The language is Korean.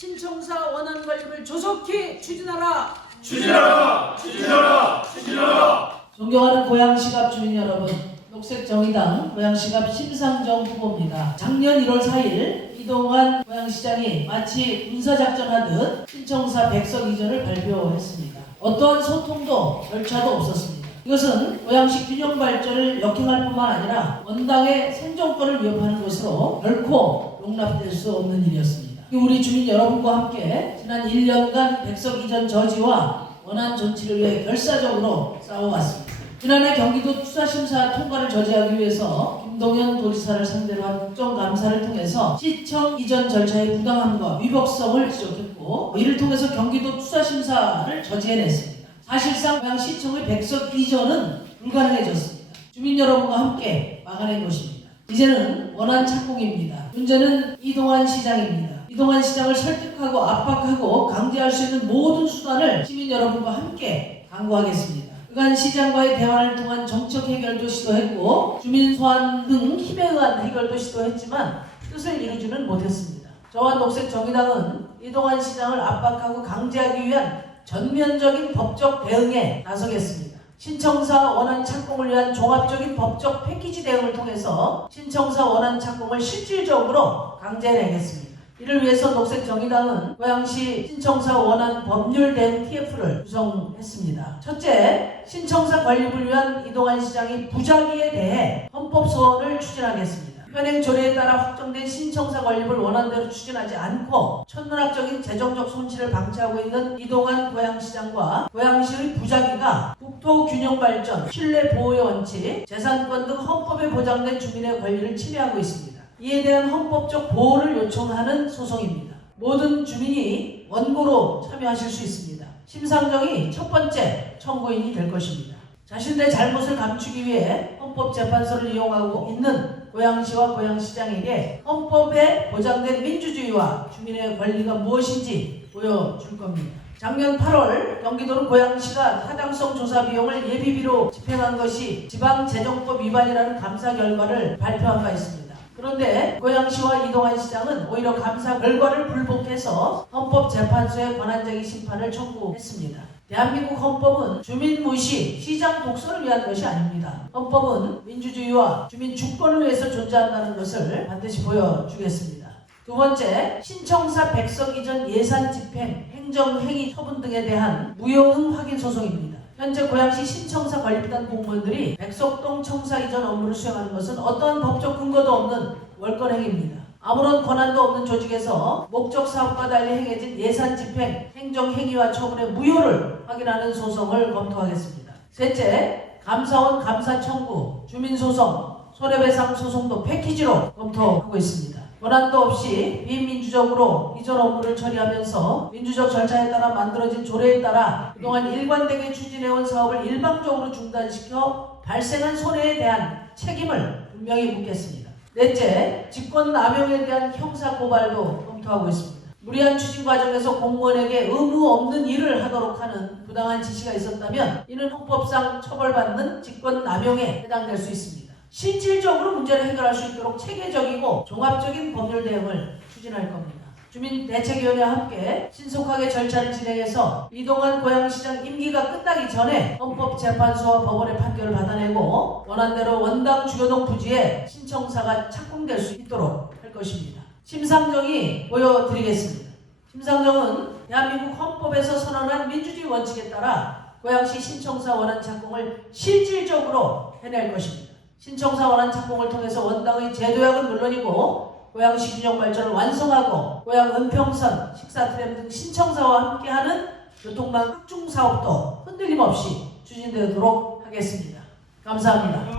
신청사 원안 관리를 조속히 추진하라. 추진하라! 추진하라! 추진하라! 존경하는 고양시갑 주민 여러분, 녹색정의당 고양시갑 심상정 후보입니다. 작년 1월 4일 이동환 고양시장이 마치 군사작전하듯 신청사 100석 이전을 발표했습니다. 어떠한 소통도 절차도 없었습니다. 이것은 고양시 균형 발전을 역행할 뿐만 아니라 원당의 생존권을 위협하는 것으로 결코 용납될 수 없는 일이었습니다. 우리 주민 여러분과 함께 지난 1년간 100석 이전 저지와 원안 존치를 위해 결사적으로 싸워왔습니다. 지난해 경기도 투자심사 통과를 저지하기 위해서 김동연 도지사를 상대로 한 국정감사를 통해서 시청 이전 절차의 부당함과 위법성을 지적했고, 이를 통해서 경기도 투자심사를 저지해냈습니다. 사실상 고양시청의 100석 이전은 불가능해졌습니다. 주민 여러분과 함께 막아낸 것입니다. 이제는 원안 착공입니다. 문제는 이동환 시장입니다. 이동환 시장을 설득하고 압박하고 강제할 수 있는 모든 수단을 시민 여러분과 함께 강구하겠습니다. 그간 시장과의 대화를 통한 정책 해결도 시도했고 주민 소환 등 힘에 의한 해결도 시도했지만 뜻을 이루지는 못했습니다. 저와 녹색정의당은 이동환 시장을 압박하고 강제하기 위한 전면적인 법적 대응에 나서겠습니다. 신청사 원안 착공을 위한 종합적인 법적 패키지 대응을 통해서 신청사 원안 착공을 실질적으로 강제해내겠습니다. 이를 위해서 녹색정의당은 고양시 신청사 원안 법률 대응 TF를 구성했습니다. 첫째, 신청사 건립을 위한 이동환 시장의 부작위에 대해 헌법 소원을 추진하겠습니다. 현행 조례에 따라 확정된 신청사 건립을 원안대로 추진하지 않고 천문학적인 재정적 손실을 방치하고 있는 이동환 고양시장과 고양시의 부작위가 국토균형발전, 신뢰보호의 원칙, 재산권 등 헌법에 보장된 주민의 권리를 침해하고 있습니다. 이에 대한 헌법적 보호를 요청하는 소송입니다. 모든 주민이 원고로 참여하실 수 있습니다. 심상정이 첫 번째 청구인이 될 것입니다. 자신들의 잘못을 감추기 위해 헌법재판소를 이용하고 있는 고양시와 고양시장에게 헌법에 보장된 민주주의와 주민의 권리가 무엇인지 보여줄 겁니다. 작년 8월 경기도는 고양시가 타당성 조사 비용을 예비비로 집행한 것이 지방재정법 위반이라는 감사 결과를 발표한 바 있습니다. 그런데 고양시와 이동환 시장은 오히려 감사 결과를 불복해서 헌법재판소에 권한쟁의 심판을 청구했습니다. 대한민국 헌법은 주민 무시, 시장 독선을 위한 것이 아닙니다. 헌법은 민주주의와 주민 주권을 위해서 존재한다는 것을 반드시 보여주겠습니다. 두 번째, 신청사 100석 이전 예산 집행, 행정행위 처분 등에 대한 무효응 확인 소송입니다. 현재 고양시 신청사 건립단 공무원들이 백석동 청사 이전 업무를 수행하는 것은 어떠한 법적 근거도 없는 월권행위입니다. 아무런 권한도 없는 조직에서 목적 사업과 달리 행해진 예산 집행, 행정 행위와 처분의 무효를 확인하는 소송을 검토하겠습니다. 셋째, 감사원 감사 청구, 주민 소송, 손해배상 소송도 패키지로 검토하고 있습니다. 권한도 없이 비민주적으로 이전 업무를 처리하면서 민주적 절차에 따라 만들어진 조례에 따라 그동안 일관되게 추진해온 사업을 일방적으로 중단시켜 발생한 손해에 대한 책임을 분명히 묻겠습니다. 넷째, 직권남용에 대한 형사고발도 검토하고 있습니다. 무리한 추진 과정에서 공무원에게 의무 없는 일을 하도록 하는 부당한 지시가 있었다면 이는 헌법상 처벌받는 직권남용에 해당될 수 있습니다. 실질적으로 문제를 해결할 수 있도록 체계적이고 종합적인 법률 대응을 추진할 겁니다. 주민대책위원회와 함께 신속하게 절차를 진행해서 이동환 고양시장 임기가 끝나기 전에 헌법재판소와 법원의 판결을 받아내고 원안대로 원당 주거동 부지에 신청사가 착공될 수 있도록 할 것입니다. 심상정이 보여드리겠습니다. 심상정은 대한민국 헌법에서 선언한 민주주의 원칙에 따라 고양시 신청사 원안 착공을 실질적으로 해낼 것입니다. 신청사 원안 착공을 통해서 원당의 제도약은 물론이고 고양시 균형 발전을 완성하고 고양 은평선, 식사트램 등 신청사와 함께하는 교통망 확충 사업도 흔들림 없이 추진되도록 하겠습니다. 감사합니다.